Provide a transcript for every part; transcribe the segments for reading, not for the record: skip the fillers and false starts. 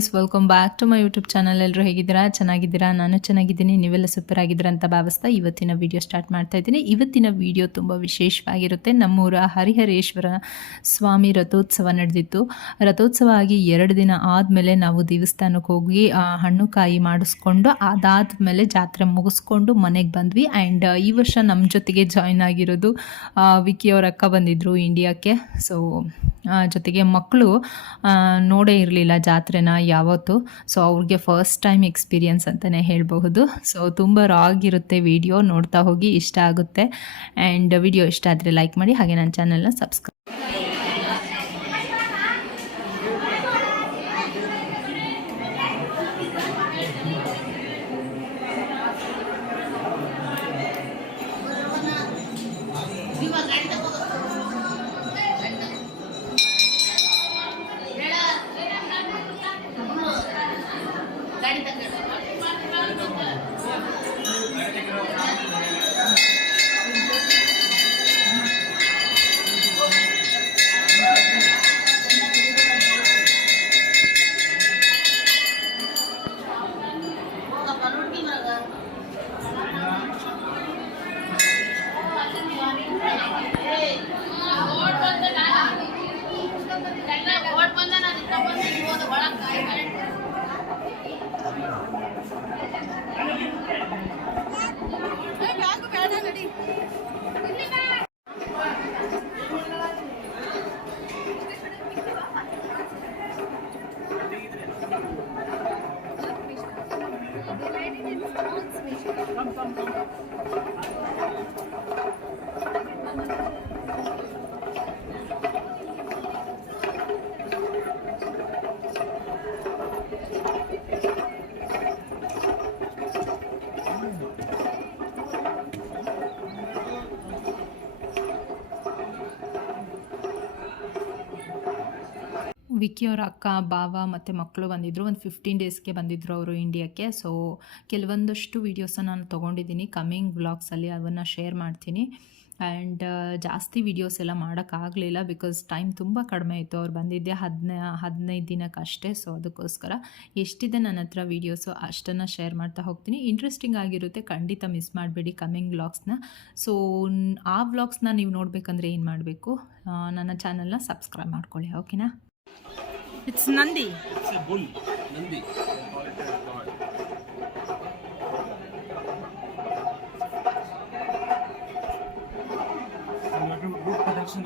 Guys, welcome back to my YouTube channel. ಎಲ್ಲರೂ ಹೇಗಿದ್ದೀರಾ? ಚೆನ್ನಾಗಿದ್ದೀರಾ? ನಾನು ಚೆನ್ನಾಗಿದ್ದೀನಿ. ನೀವೆಲ್ಲ ಸೂಪರ್ ಆಗಿದ್ದೀರಾ ಅಂತ ಭಾವಿಸ್ತಾ ಇವತ್ತಿನ ವಿಡಿಯೋ ಸ್ಟಾರ್ಟ್ ಮಾಡ್ತಾ ಇದ್ದೀನಿ. ಇವತ್ತಿನ ವಿಡಿಯೋ ತುಂಬ ವಿಶೇಷವಾಗಿರುತ್ತೆ. ನಮ್ಮೂರ ಹರಿಹರೇಶ್ವರ ಸ್ವಾಮಿ ರಥೋತ್ಸವ ನಡೆದಿತ್ತು. ರಥೋತ್ಸವ ಆಗಿ 2 ದಿನ ಆದಮೇಲೆ ನಾವು ದೇವಸ್ಥಾನಕ್ಕೆ ಹೋಗಿ ಹಣ್ಣು ಕಾಯಿ ಮಾಡಿಸ್ಕೊಂಡು ಅದಾದಮೇಲೆ ಜಾತ್ರೆ ಮುಗಿಸ್ಕೊಂಡು ಮನೆಗೆ ಬಂದ್ವಿ. ಆ್ಯಂಡ್ ಈ ವರ್ಷ ನಮ್ಮ ಜೊತೆಗೆ ಜಾಯ್ನ್ ಆಗಿರೋದು ವಿಕಿ ಅವ್ರ ಅಕ್ಕ ಬಂದಿದ್ದರು ಇಂಡಿಯಾಕ್ಕೆ. ಸೊ ಜೊತೆಗೆ ಮಕ್ಕಳು ನೋಡೇ ಇರಲಿಲ್ಲ ಜಾತ್ರೆನ ಯಾವತ್ತು. ಸೊ ಅವ್ರಿಗೆ ಫಸ್ಟ್ ಟೈಮ್ ಎಕ್ಸ್ಪೀರಿಯನ್ಸ್ ಅಂತಲೇ ಹೇಳಬಹುದು. ಸೊ ತುಂಬ ರಾ ಆಗಿರುತ್ತೆ ವಿಡಿಯೋ, ನೋಡ್ತಾ ಹೋಗಿ, ಇಷ್ಟ ಆಗುತ್ತೆ. ಆ್ಯಂಡ್ ವಿಡಿಯೋ ಇಷ್ಟ ಆದರೆ ಲೈಕ್ ಮಾಡಿ, ಹಾಗೆ ನನ್ನ ಚಾನಲ್ನ ಸಬ್ಸ್ಕ್ರೈಬ್. ವಿಕಿ ಅವರ ಅಕ್ಕ, ಬಾವ ಮತ್ತು ಮಕ್ಕಳು ಬಂದಿದ್ದರು. ಒಂದು 15 ಡೇಸ್ಗೆ ಬಂದಿದ್ದರು ಅವರು ಇಂಡಿಯಾಕ್ಕೆ. ಸೊ ಕೆಲವೊಂದಷ್ಟು ವೀಡಿಯೋಸನ್ನು ನಾನು ತೊಗೊಂಡಿದ್ದೀನಿ. ಕಮ್ಮಿಂಗ್ ವ್ಲಾಗ್ಸಲ್ಲಿ ಅವನ್ನು ಶೇರ್ ಮಾಡ್ತೀನಿ. ಆ್ಯಂಡ್ ಜಾಸ್ತಿ ವೀಡಿಯೋಸ್ ಎಲ್ಲ ಮಾಡೋಕ್ಕಾಗಲಿಲ್ಲ, ಬಿಕಾಸ್ ಟೈಮ್ ತುಂಬ ಕಡಿಮೆ ಇತ್ತು. ಅವ್ರು ಬಂದಿದ್ದೆ 15 ದಿನಕ್ಕಷ್ಟೇ. ಸೊ ಅದಕ್ಕೋಸ್ಕರ ಎಷ್ಟಿದೆ ನನ್ನ ಹತ್ರ ವೀಡಿಯೋಸು ಅಷ್ಟನ್ನು ಶೇರ್ ಮಾಡ್ತಾ ಹೋಗ್ತೀನಿ. ಇಂಟ್ರೆಸ್ಟಿಂಗ್ ಆಗಿರುತ್ತೆ, ಖಂಡಿತ ಮಿಸ್ ಮಾಡಬೇಡಿ ಕಮ್ಮಿಂಗ್ ವ್ಲಾಗ್ಸ್ನ. ಸೊ ಆ ವ್ಲಾಗ್ಸ್ನ ನೀವು ನೋಡಬೇಕಂದ್ರೆ ಏನು ಮಾಡಬೇಕು, ನನ್ನ ಚಾನಲ್ನ ಸಬ್ಸ್ಕ್ರೈಬ್ ಮಾಡ್ಕೊಳ್ಳಿ, ಓಕೆನಾ? It's Nandi. It's a bull. Nandi. Call it as God. Good production.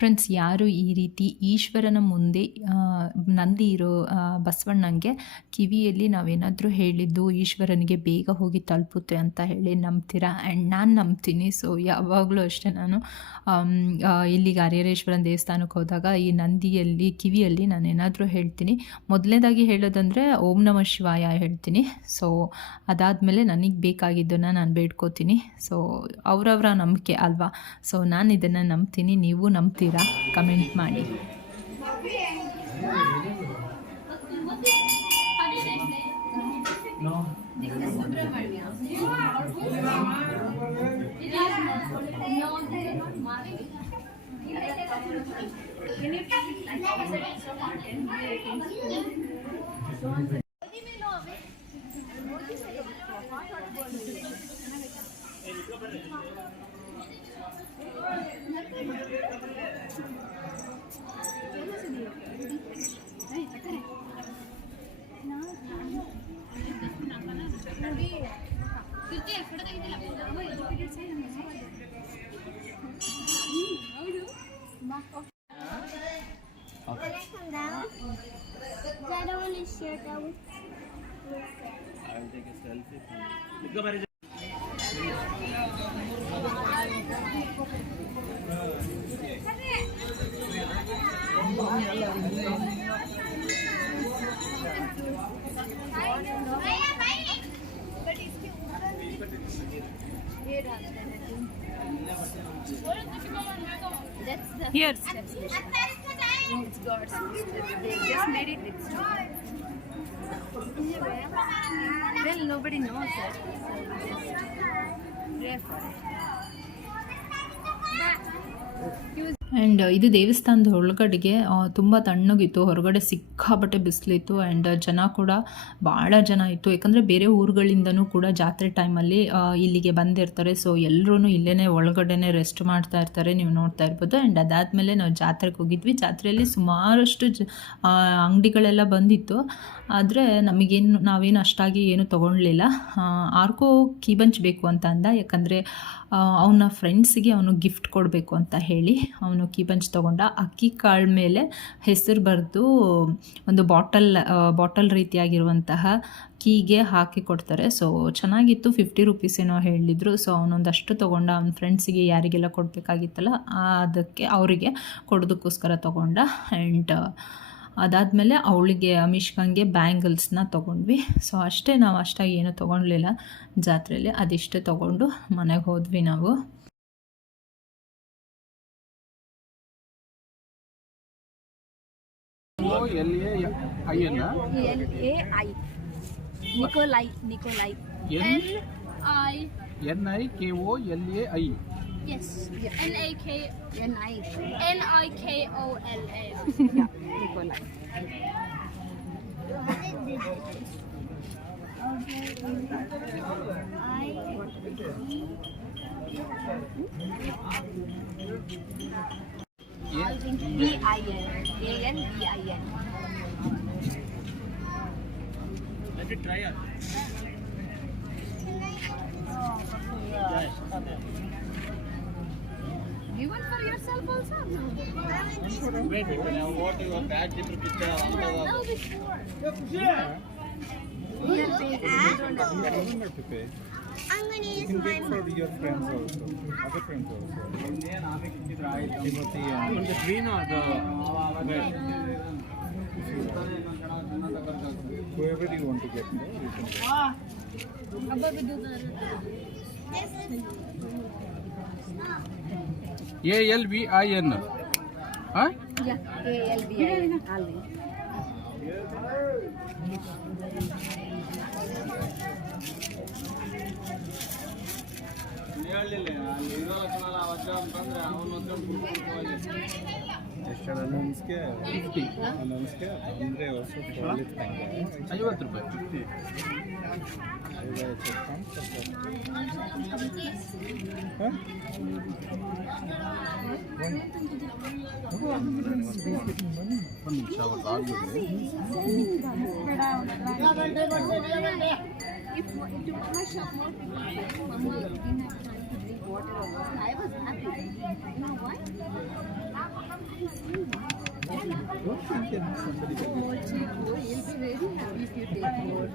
Friends, ಯಾರು ಈ ರೀತಿ ಈಶ್ವರನ ಮುಂದೆ ನಂದಿ ಇರೋ ಬಸವಣ್ಣಂಗೆ ಕಿವಿಯಲ್ಲಿ ನಾವೇನಾದರೂ ಹೇಳಿದ್ದು ಈಶ್ವರನಿಗೆ ಬೇಗ ಹೋಗಿ ತಲುಪುತ್ತೆ ಅಂತ ಹೇಳಿ ನಂಬ್ತೀರಾ? ಆ್ಯಂಡ್ ನಾನು ನಂಬ್ತೀನಿ. ಸೊ ಯಾವಾಗಲೂ ಅಷ್ಟೇ, ನಾನು ಇಲ್ಲಿಗೆ ಹರಿಹರೇಶ್ವರನ ದೇವಸ್ಥಾನಕ್ಕೆ ಹೋದಾಗ ಈ ನಂದಿಯಲ್ಲಿ ಕಿವಿಯಲ್ಲಿ ನಾನು ಏನಾದರೂ ಹೇಳ್ತೀನಿ. ಮೊದಲನೇದಾಗಿ ಹೇಳೋದಂದರೆ ಓಂ ನಮಃ ಶಿವಾಯ ಹೇಳ್ತೀನಿ. ಸೊ ಅದಾದಮೇಲೆ ನನಗೆ ಬೇಕಾಗಿದ್ದನ್ನು ನಾನು ಬೇಡ್ಕೋತೀನಿ. ಸೊ ಅವರವರ ನಂಬಿಕೆ ಅಲ್ವಾ. ಸೊ ನಾನು ಇದನ್ನು ನಂಬ್ತೀನಿ, ನೀವು ನಂಬ್ತೀರಾ? ಕಮೆಂಟ್ ಮಾಡಿ. I'll take a selfie. Here. It's God's they just made it with stone. Well, nobody knows it, so we just pray for it. And ಇದು ದೇವಸ್ಥಾನದ ಒಳಗಡೆಗೆ ತುಂಬ ತಣ್ಣಗಿತ್ತು, ಹೊರಗಡೆ ಸಿಕ್ಕಾಪಟ್ಟೆ ಬಿಸಿಲಿತ್ತು. ಆ್ಯಂಡ್ ಜನ ಕೂಡ ಭಾಳ ಜನ ಇತ್ತು, ಯಾಕಂದರೆ ಬೇರೆ ಊರುಗಳಿಂದನೂ ಕೂಡ ಜಾತ್ರೆ ಟೈಮಲ್ಲಿ ಇಲ್ಲಿಗೆ ಬಂದಿರ್ತಾರೆ. ಸೊ ಎಲ್ಲರೂ ಇಲ್ಲೇ ಒಳಗಡೆನೆ ರೆಸ್ಟ್ ಮಾಡ್ತಾ ಇರ್ತಾರೆ, ನೀವು ನೋಡ್ತಾ ಇರ್ಬೋದು. ಆ್ಯಂಡ್ ಅದಾದಮೇಲೆ ನಾವು ಜಾತ್ರೆಗೆ ಹೋಗಿದ್ವಿ. ಜಾತ್ರೆಯಲ್ಲಿ ಸುಮಾರಷ್ಟು ಅಂಗಡಿಗಳೆಲ್ಲ ಬಂದಿತ್ತು, ಆದರೆ ನಾವೇನು ಅಷ್ಟಾಗಿ ಏನು ತೊಗೊಳ್ಲಿಲ್ಲ. ಆರ್ಕೋ ಕೀ ಬಂಚ್ ಬೇಕು ಅಂತ ಅಂದ, ಯಾಕಂದರೆ ಅವನ ಫ್ರೆಂಡ್ಸಿಗೆ ಅವನು ಗಿಫ್ಟ್ ಕೊಡಬೇಕು ಅಂತ ಹೇಳಿ ಅವನು ಕೀ ಬಂಚ್ ತೊಗೊಂಡ. ಅಕ್ಕಿ ಕಾಳು ಮೇಲೆ ಹೆಸರು ಬರೆದು ಒಂದು ಬಾಟಲ್ ರೀತಿಯಾಗಿರುವಂತಹ ಕೀಗೆ ಹಾಕಿ ಕೊಡ್ತಾರೆ. ಸೊ ಚೆನ್ನಾಗಿತ್ತು, 50 ರೂಪೀಸ್ ಏನೋ ಹೇಳಿದರು. ಸೊ ಅವನೊಂದಷ್ಟು ತೊಗೊಂಡ, ಅವನ ಫ್ರೆಂಡ್ಸಿಗೆ ಯಾರಿಗೆಲ್ಲ ಕೊಡಬೇಕಾಗಿತ್ತಲ್ಲ ಅದಕ್ಕೆ ಅವರಿಗೆ ಕೊಡೋದಕ್ಕೋಸ್ಕರ ತೊಗೊಂಡ. ಆ್ಯಂಡ್ ಅದಾದಮೇಲೆ ಅವಳಿಗೆ ಅಮಿಷ್ಕಂಗೆ ಬ್ಯಾಂಗಲ್ಸ್ನ ತೊಗೊಂಡ್ವಿ. ಸೊ ಅಷ್ಟೇ, ನಾವು ಅಷ್ಟಾಗಿ ಏನೂ ತೊಗೊಳ್ಲಿಲ್ಲ ಜಾತ್ರೆಯಲ್ಲಿ, ಅದಿಷ್ಟೇ ತೊಗೊಂಡು ಮನೆಗೆ ಹೋದ್ವಿ ನಾವು. Nikolai. Nikolai. Yes. Nikolai. VIN. Let it try it. You want for yourself also? Wait, what you have bad picture? No, before. I'm gonna use mine. For your friends also, other friends also. Timothy and The green or the red? whoever you want to get, no, you can get. ALVIN. Huh? Yeah, ALVIN. Announce ke 50. Announce ke andre also call it tanga. 50 ರೂಪಾಯಿ. I will check from. Huh? ಒಂದು ನಿಮಿಷ ಅವ್ರದ್ದು ಆಗಿದೆ. If to much of more people, Mama didn't have time to drink water or what. I was happy. You know why? Don't think that somebody can Oh, Chico, you'll be very happy if you take more.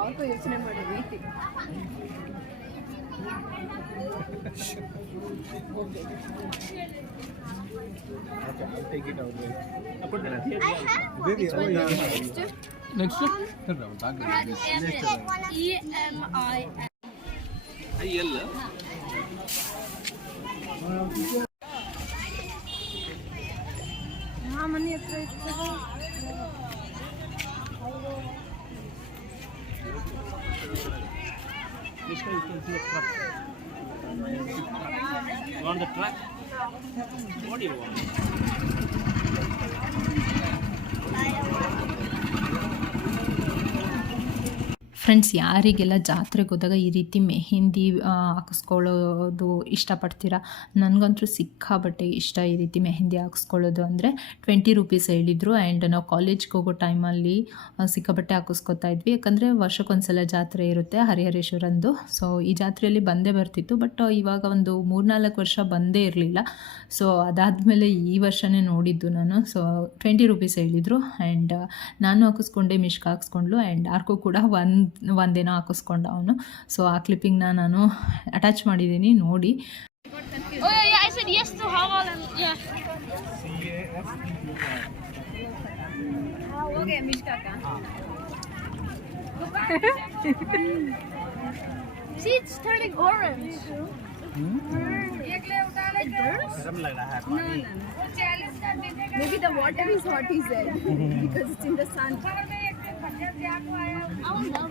Auto ಯೋಚನೆ ಮಾಡಿ waiting. Okay, I'll take it out. I have one. Baby, Which one yeah. next? Next bag IL. ಮನೆ ಹತ್ರ ಇರ್ತದೆ. This guy, you can see a truck. You want the truck? What do you want? Friends, ಯಾರಿಗೆಲ್ಲ ಜಾತ್ರೆಗೆ ಹೋದಾಗ ಈ ರೀತಿ ಮೆಹಂದಿ ಹಾಕಿಸ್ಕೊಳ್ಳೋದು ಇಷ್ಟಪಡ್ತೀರಾ? ನನಗಂತೂ ಸಿಕ್ಕಾಬಟ್ಟೆ ಇಷ್ಟ ಈ ರೀತಿ ಮೆಹಂದಿ ಹಾಕಿಸ್ಕೊಳ್ಳೋದು. ಅಂದರೆ 20 ರೂಪೀಸ್ ಹೇಳಿದರು. ಆ್ಯಂಡ್ ನಾವು ಕಾಲೇಜ್ಗೆ ಹೋಗೋ ಟೈಮಲ್ಲಿ ಸಿಕ್ಕಾಬಟ್ಟೆ ಹಾಕಿಸ್ಕೊತಾ ಇದ್ವಿ, ಯಾಕಂದರೆ ವರ್ಷಕ್ಕೊಂದ್ಸಲ ಜಾತ್ರೆ ಇರುತ್ತೆ ಹರಿಹರೇಶ್ವರಂದು. ಸೊ ಈ ಜಾತ್ರೆಯಲ್ಲಿ ಬಂದೇ ಬರ್ತಿತ್ತು, ಬಟ್ ಇವಾಗ ಒಂದು 3-4 ವರ್ಷ ಬಂದೇ ಇರಲಿಲ್ಲ. ಸೊ ಅದಾದಮೇಲೆ ಈ ವರ್ಷವೇ ನೋಡಿದ್ದು ನಾನು. ಸೊ 20 ರೂಪೀಸ್ ಹೇಳಿದರು. ಆ್ಯಂಡ್ ನಾನು ಹಾಕಿಸ್ಕೊಂಡೆ, ಮಿಷ್ಕ ಹಾಕಿಸ್ಕೊಂಡ್ಲು, ಆ್ಯಂಡ್ ಆರ್ಕೋ ಕೂಡ ಒಂದೇನೋ ಹಾಕಿಸ್ಕೊಂಡ ಅವನು. ಸೊ ಆ ಕ್ಲಿಪ್ಪಿಂಗ್ನ ನಾನು ಅಟ್ಯಾಚ್ ಮಾಡಿದ್ದೀನಿ, ನೋಡಿ. Oh yeah, I said yes to Haval and yeah. Okay, Mishka ka. See, it's turning orange. It burns? No. Maybe the water is hot, he said, because it's in the sun. Oh no.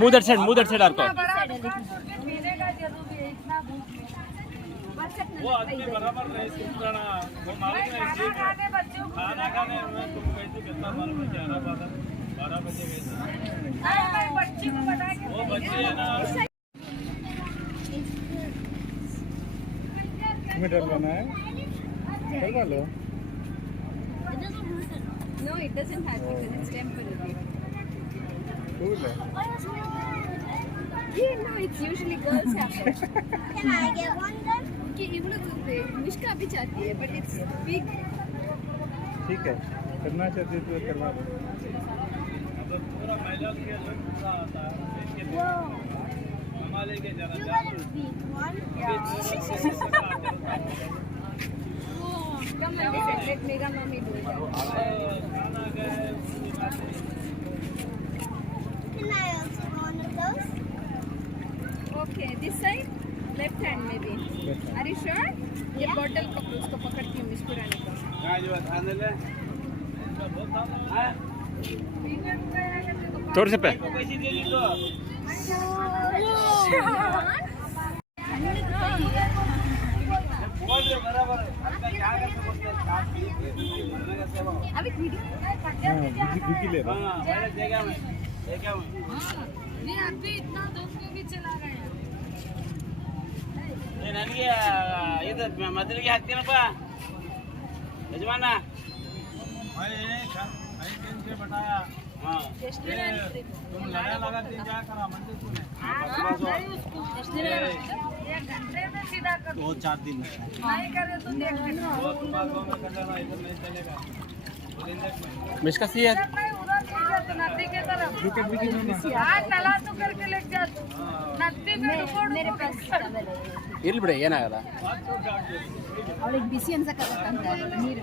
मुंह दर side आपको वो आदमी बराबर नहीं सुनना वो मालूम है इसी खाना खाने में तुम कैसे कितना 12 बजे वो बच्चे है ना तुम्हें डलवाना है डलवा लो No, it doesn't have because it's temporary. फूल है Yeah, no, it's usually girls have it. Can I get one then? Okay, even though Mishka भी चाहती है, but it's big. ठीक है करना चाहते हो तो करवा दो पूरा महिला के अलग पूरा आता है इसके ममा लेके जाना Come let Mega Mommy do it. Can I also one of those? Okay, this side, left hand maybe. Are you sure? ये bottle पकड़ उसको पकड़ के मुस्कुराने का. थोड़े से पे अभी वीडियो बिकी ले रहा ये अभी इतना दोस्त को भी चला रहे हैं ನನಗೆ ಇದು ಮೊದಲಿಗೆ ಹಾಕ್ತೀನಪ್ಪ ಯಜಮಾನ तुम लगा क्या करा मंदिर तूने एक घंटे में सीधा कर 2-4 दिन नहीं करे तो देख लेना मिसका सी है नहीं उधर नहीं जाते नदी के तरफ हाथ नला तो करके लेके जा तू नदी में मेरे पास ಇರ್ಲಿ ಬಿಡಿ ಏನಾಗಲ್ಲ ಅವಳಿಗೆ ಬಿಸಿ ಅನ್ಸಕತ್ತಂತ ನೀರು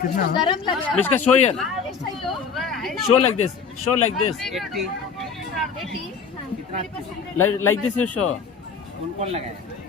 कितना ಗರಂ ಲಗ ಮಿಸ್ಕಾ ಶೋ ಹಿಯರ್ ಎಷ್ಟಾಯ್ತು show like this 80 like this you show कौन लगाया